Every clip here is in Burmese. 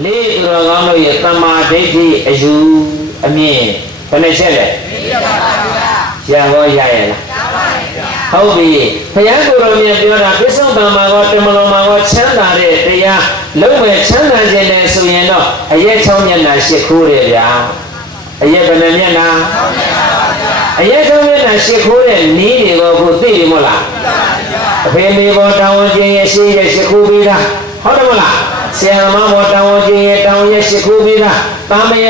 လေးသူတော်ကောင်းတို့ရဲ့တမာဒိဋ္ဌိအယူအမြင်ဘယ်နဲ့ချက်လဲရဘောရရဲ့လားဟုတ်ပြီဘုရားကိုယ်တော်မြတ်ပြောတာပစ္စုပန်မှာကောတမလောမှာကောချမ်းသာတဲ့တရားလုံးဝချမ်းသာခြင်းနဲ့ဆိုရင်တော့အရက်6မျက်နှာ8ခိုးတယ်ဗျာအရက်ဘယ်နှမျက်နှာအရက်6မျက်နှာ8ခိုးတဲ့နီးတွေကိုကိုသိတယ်မို့လားအဖေမေဘောတောင်းခြင်းရဲ့ရှိရဲ့8ခိုးပြီးသားဟုတ်တယ်မလားဆရာမဘောတောင်းခြင်းရဲ့တောင်းရဲ့8ခိုးပြီးသားတာမယ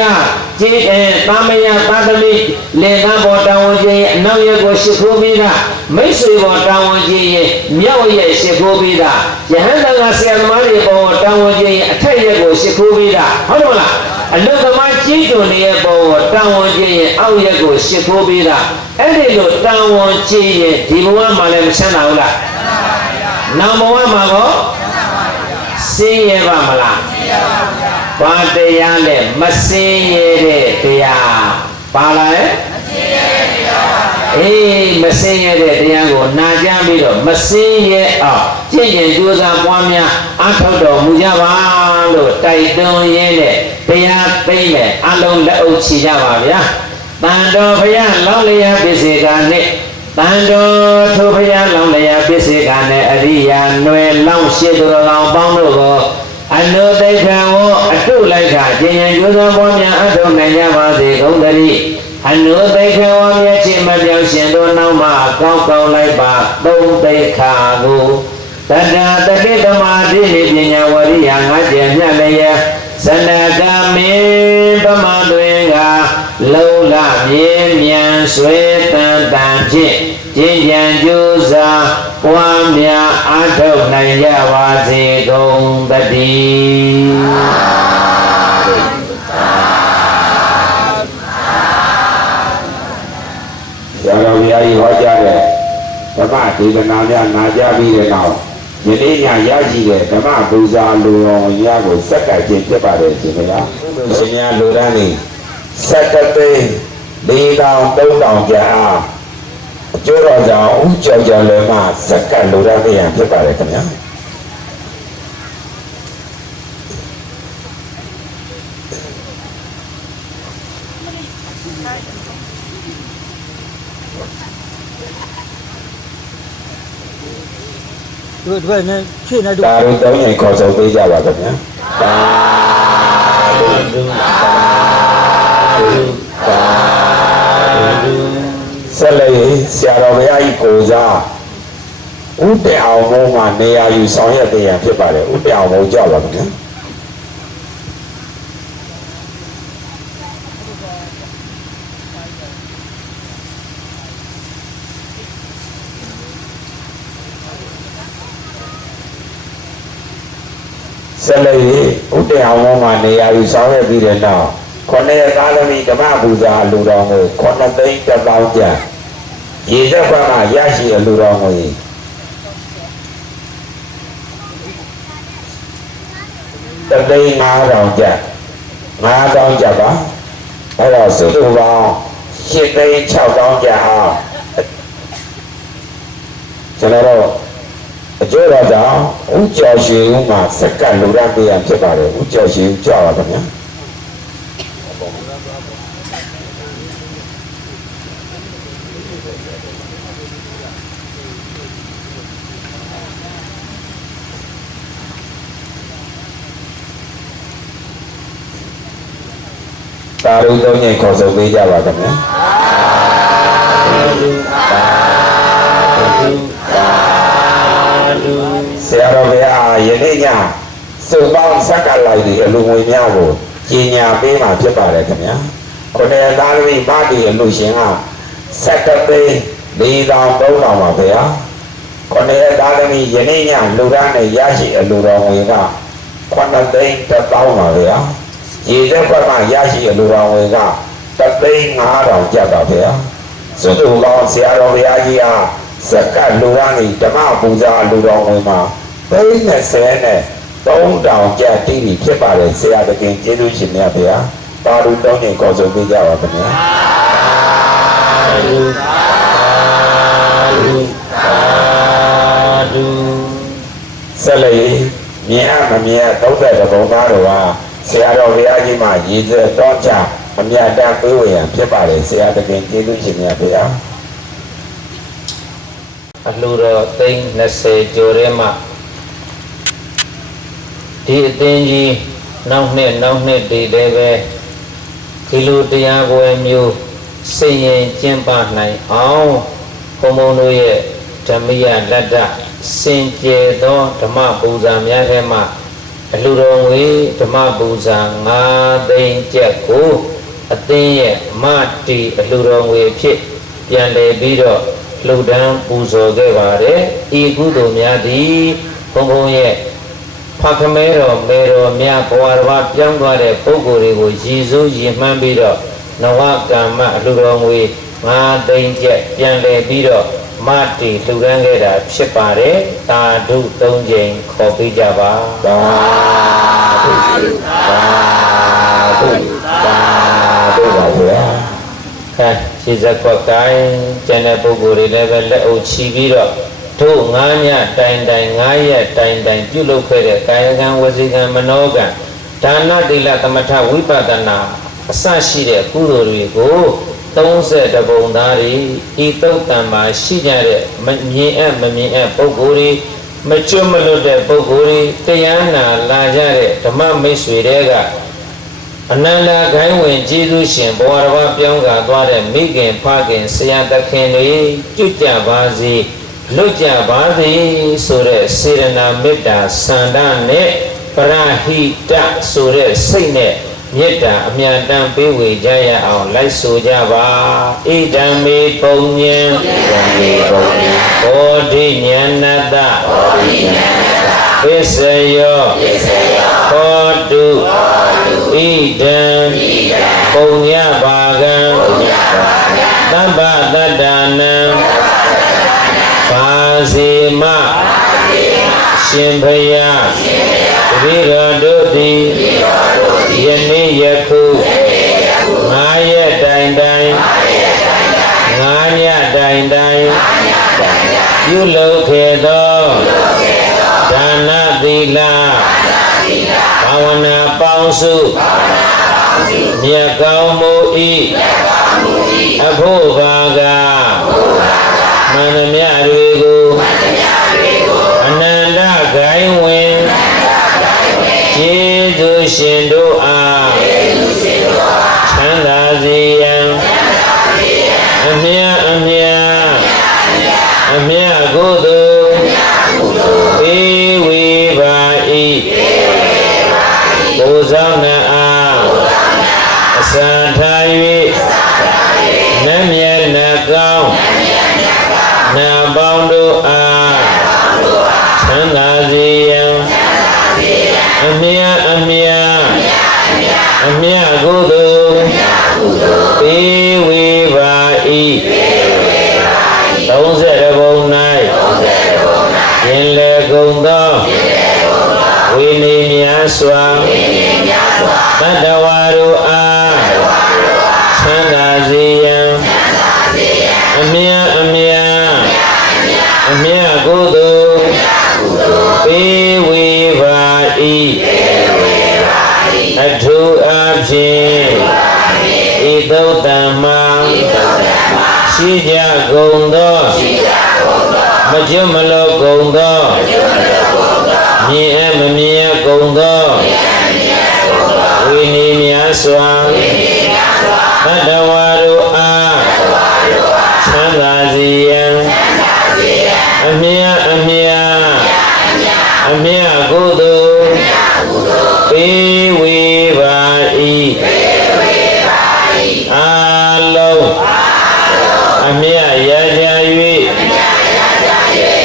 ကျေးတာမယသာသမီလင်သားဘောတောင်းခြင်းရဲ့အနောက်ရဲ့ကို8ခိုးပြီးသားမိတ်ဆွေဘောတောင်းခြင်းရဲ့မြောက်ရဲ့8ခိုးပြီးသားယဟန်တန်ကဆရာသမားတွေဘောတောင်းခြင်းရဲ့အထက်ရဲ့ကို8ခိုးပြီးသားဟုတ်တယ်မလားအလုသမားကြီးကျွန်းရဲ့ဘောတောင်းခြင်းရဲ့အောက်ရဲ့ကို8ခိုးပြီးသားအဲ့ဒီလိုတောင်းခြင်းရဲ့ဒီဘဝမှာလည်းမချမ်းသာဘူးလားနောင်ဘဝမှာကောစင်းရဲပါမလားဘာတရားလဲမစင်းရဲတဲ့တရားပါလားလေအေးမစင်းရဲတဲ့တရားကိုနာကြားပြီးတော့မစင်းရဲအောင်ကျင့်ကြံကြိုးစားပွားများအားထုတ်တော်မူကြပါလို့တိုက်တွန်းရင်းနဲ့တရားသိမ့်မဲ့အလုံးလက်အုပ်ချကြပါဗျာတန်တော်ဘုရားလောင်းလျာပစ္စေကနဲ့တန်တော်ထိုဘုရားလောင်းလျာပစ္စေကနဲ့အရိယာနွယ်လောင်းရှိသူတော်ကောင်းပေါင်းတို့ကိုအနုသိက္ခာဝအတုလိုက်ခကျင်ရင်ကျိုးစားပွားများအထုံနိုင်ကြပါစေကုန်သတည်းအနုသိက္ခာဝမျက်ချစ်မပြောင်းရှင်တို့နောက်မှကောင်းကောင်းလိုက်ပါသုံးသိက္ခာကိုတတ္တတိသမာဓိပညာဝရိယငါးကျင်မြတ်လျက်ဇနကမင်းပမတွင်ကလုံလမြင်းမြန်ဆွေတန်တန်ဖြင့်ကျင့်ကြံကြိုးစားပွားများအားထုတ်နိုင်ကြပါစေကုန်သတည်းဆရာတော်ဘုရားကြီးဟောကြားတဲ့ဓမ္မဒေသနာများနာကြားပြီးတဲ့နောက်ယနေ့ညရရှိတဲ့ဓမ္မပူဇာလူတော်ရကိုစက္ကန့်ချင်းဖြစ်ပါတယ်ရှင်ဗျာရှင်များလူတန်းနေ17သိန်း4,000-3,000ကျန်အားအကျိုးတော်ကြောင့်ဥကြောင်ကြောင်လည်းမှစက္ကန့်လူတန်းပြန်ဖြစ်ပါတယ်ခင်ဗျာတို့နဲ့ရှင်းနေတို့ဒါတို့တောင်းရင်ခေါ်ဆောင်ပေးကြပါခင်ဗျာသာဓုဆက်လက်ဆရာတော်ဘုရားကြီးကိုစားဥတ္တအောင်ဘုံမှာနေရာယူဆောင်ရွက်တဲ့ရန်ဖြစ်ပါတယ်ဥတ္တအောင်ဘုံကြောက်ပါခင်ဗျာဆက်လက်ဥတ္တအောင်ဘုံမှာနေရာယူဆောင်ရွက်ပြီးတဲ့နောက်ခொနည်းသားသမီးဓမ္မပူဇာလူတော်ကို9သိန်း1000ကျပ်ရေသက်ဘက်မှာရရှိအလူတော်ကို3,500ကျပ်5,000ကျပ်ပါအဲ့တော့စုစုပေါင်း8,600ကျပ်အောင်ကျွန်တော်တို့အကျိုးတော်ကြောင့်ဥကျော်ရွှေဦးမှာစက္ကန့်လူရပေးရဖြစ်ပါတယ်ဥကျော်ရွှေဦးကြောက်ပါခင်ဗျာသာရုံသုံးညခေါ်ဆောင်ပေးကြပါခင်ဗျာဆရာတော်ဘုရားယနေ့ညစုပေါင်းစက္ကန့်လိုက်ဒီအလူငွေများကိုကြီးညာပေးမှာဖြစ်ပါတယ်ခင်ဗျာခုနကသားသမီးမတီအလူရှင်က17သိန်း4,000-3,000ပါဗျာခုနကသားသမီးယနေ့ညလူရန်နဲ့ရရှိအလူတော်ငွေက9သိန်း1000ပါဗျာရေသက်ဘက်မှရရှိအလူတော်ငွေက3,500ကျပ်ပါဗျာစုစုပေါင်းဆရာတော်ဘုရားကြီးအားစက္ကန့်လူရန်နဲ့ဓမ္မပူဇာလူတော်ငွေမှာ30နဲ့3,000ကျပ်တိတိဖြစ်ပါတယ်ဆရာတခင်ကျေးဇူးရှင်များဗျာပါရူတောင်းရင်ခေါ်ဆိုပေးကြပါခင်ဗျာဆက်လက်မြင်အမမြင်30ဘုံသားတော်က ဆရာတော်ဘုရားကြီးမှာရည်စဲတော့ချအမြတ်တမ်းပေးဝေရန်ဖြစ်ပါတယ်ဆရာတခင်ကျေးဇူးရှင်များဗျာ အလှူတော်သိန်း20ကျော်ထဲမှာဒီအသင်းကြီးနောက်နှစ်ဒီလည်းပဲဒီလိုတရားပွဲမျိုးစိတ်ရင်ကျင့်ပနိုင်အောင်ဘုံဘုံတို့ရဲ့ဓမ္မယလက်ဒစင်ကြယ်သောဓမ္မပူဇာများထဲမှာအလှူတော်ငွေဓမ္မပူဇာ9သိန်းကျပ်ကိုအသင်းရဲ့မတီအလှူတော်ငွေဖြစ်ပြန်လည်ပြီးတော့လှူဒန်းပူဇော်ခဲ့ပါတယ်ဤကုသိုလ်များသည်ဘုံဘုံရဲ့ဖခမဲတော်မေတော်များဘဝတစ်ပါးပြောင်းသွားတဲ့ပုဂ္ဂိုလ်တွေကိုရည်စူးရည်မှန်းပြီးတော့နဝကမ္မအလှူတော်ငွေ9သိန်းကျပ်ပြန်လည်ပြီးတော့မတီလှူဒန်းခဲ့တာဖြစ်ပါတယ်သာဓု3ကြိမ်ခေါ်ပေးကြပါသာဓုသာဓုသာဓုပါဗျာခြေစက်ကွက်တိုင်းကျန်တဲ့ပုဂ္ဂိုလ်တွေလည်းပဲလက်အုပ်ချီပြီးတော့တို့9ညတိုင်9ရက်တိုင်ပြုလုပ်ခဲ့တဲ့ကာယကံဝစီကံမနောကံဒါနတိလသမထဝိပဿနာအစရှိတဲ့ကုသိုလ်တွေကို30ပုံသားတွေဤတုတ်တံမှာရှိကြတဲ့မမြင်အပ်မမြင်အပ်ပုဂ္ဂိုလ်တွေမကျွတ်မလွတ်တဲ့ပုဂ္ဂိုလ်တွေတရားနာလာကြတဲ့ဓမ္မမိတ်ဆွေတွေကအနန္တဂိုင်းဝင်ကျေးဇူးရှင်ဘဝတစ်ပါးပြောင်းကားသွားတဲ့မိခင်ဖခင်ဆရာသခင်တွေကျွတ်ကြပါစေလွတ်ကြပါစေဆိုတဲ့စေရနာမေတ္တာဆန္ဒနဲ့ပရဟိတဆိုတဲ့စိတ်နဲ့မေတ္တာအမြတ်တမ်းပေးဝေကြရအောင်လိုက်ဆိုကြပါဣဒံမေပုံညံဘောဓိဉာဏတပစ္စယောဟောတုဣဒံပုံညပါကံသဗ္ဗတတ္တနံပါစီမရှင်ဘုရားတတိတော်တို့သည်ယနေ့ယခု9ရက်တိုင်9ညတိုင်ပြုလုပ်ခဲ့သောဒါနသီလဘာဝနာပေါင်းစုမြတ်ကောင်းမှုဤအဖို့ဘာကမန္တမြတွေကိုအနန္တဂိုင်းဝင်ကျေးဇူးရှင်တို့အားချမ်းသာစေရန်အမြတ်ကုသိုလ်ပေးဝေပါ၏ကိုယ်ဆောင်နာအားအစထား၍နတ်မြတ်နတ်ကောင်းနာပေါင်းတို့အားချမ်းသာစေရန်အမြတ်ကုသိုလ်ပေးဝေပါ၏30ပုံ၌ရင်လေကုန်သောဝိနည်းများစွာတတ္တဝါတို့အားချမ်းသာစေရန်အမြတ်ကုသိုလ်ပေးဝေပါ၏အထူးအားဖြင့်ဤသုတ်တံမှာရှိကြကုန်သောမကျွတ်မလွတ်ကုန်သောမြင်အပ်မမြင်အပ်ကုန်သောဝိနည်းများစွာတတ္တဝါတို့အားချမ်းသာစေရန်အမြတ်ကုသိုလ်ပေးဝေပါ၏အာလုံးအမြတ်ရကြ၍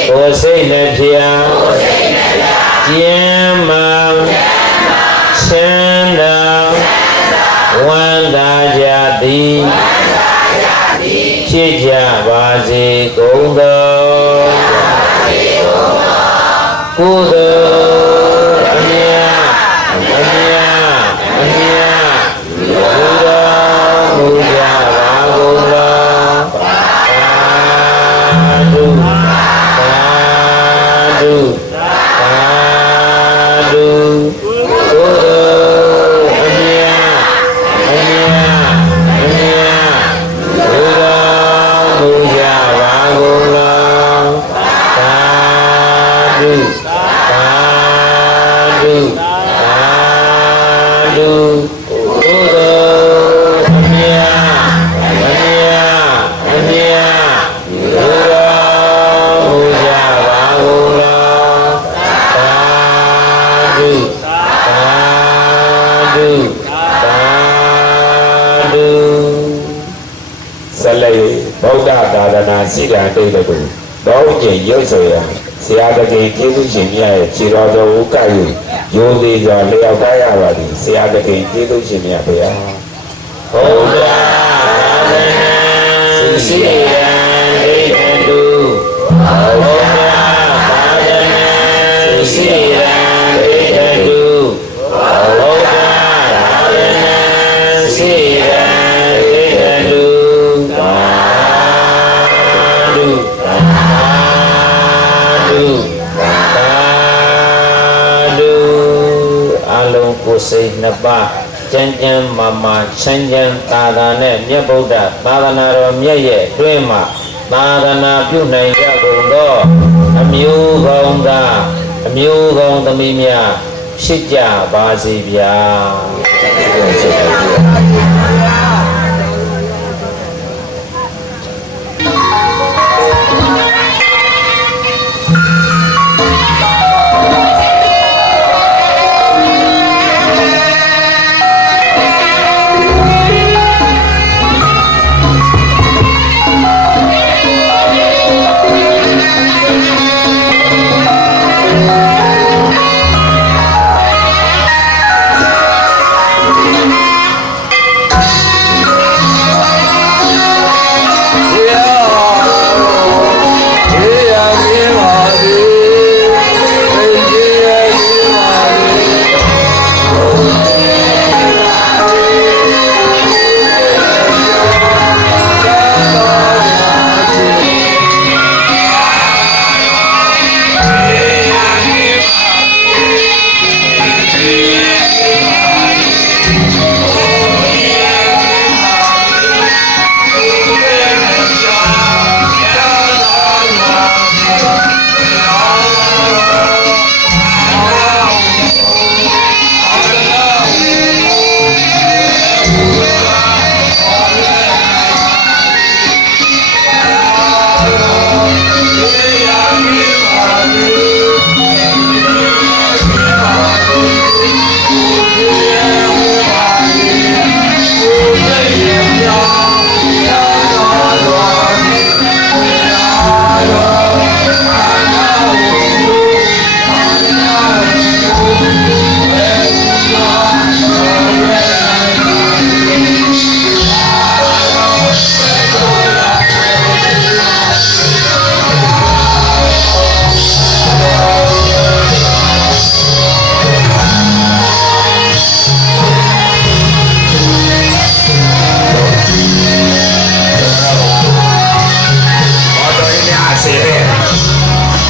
ကိုယ်စိတ်နှဖျားကျမ်းမာချမ်းသာဝမ်းသာကြသည်ဖြစ်ကြပါစေကုန်သောကုသိုလ်အမြတ်ပြုတော်မူကြပါကုန်သောသာဓုကုသိုလ် စီရန်တိတ်တူတော့ကျင်ရုပ်ဆိုရဆရာတကယ်ကျေးဇူးရှင်မြတ်ရဲ့ခြေတော်တော်ဦးကယူရိုးသေးစွာလျောက်သားရပါသည်ဆရာတကယ်ကျေးဇူးရှင်မြတ်ဗျာဘုရားစီရန်တိတ်တူဘုရားစီရန်တိတ်တူဘုရားစီရန်တိတ်တူကိုယ်စိတ်နှစ်ပါးကျမ်းကျမ်းမာမာချမ်းချမ်းသာသာနဲ့မြတ်ဗုဒ္ဓသာသနာတော်မြတ်ရဲ့အတွင်းမှာသာသနာပြုနိုင်ကြကုန်သောအမျိုးကောင်းသားအမျိုးကောင်းသမီးများဖြစ်ကြပါစေဗျာ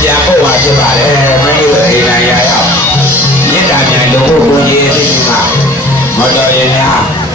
ပြန်ဖို့ပါဖြစ်ပါတယ်မင်းတို့အိမ်နိုင်ရအောင်မြစ်တာမြန်လို့ကိုကြီးသိမှာမော်တော်ရင်များ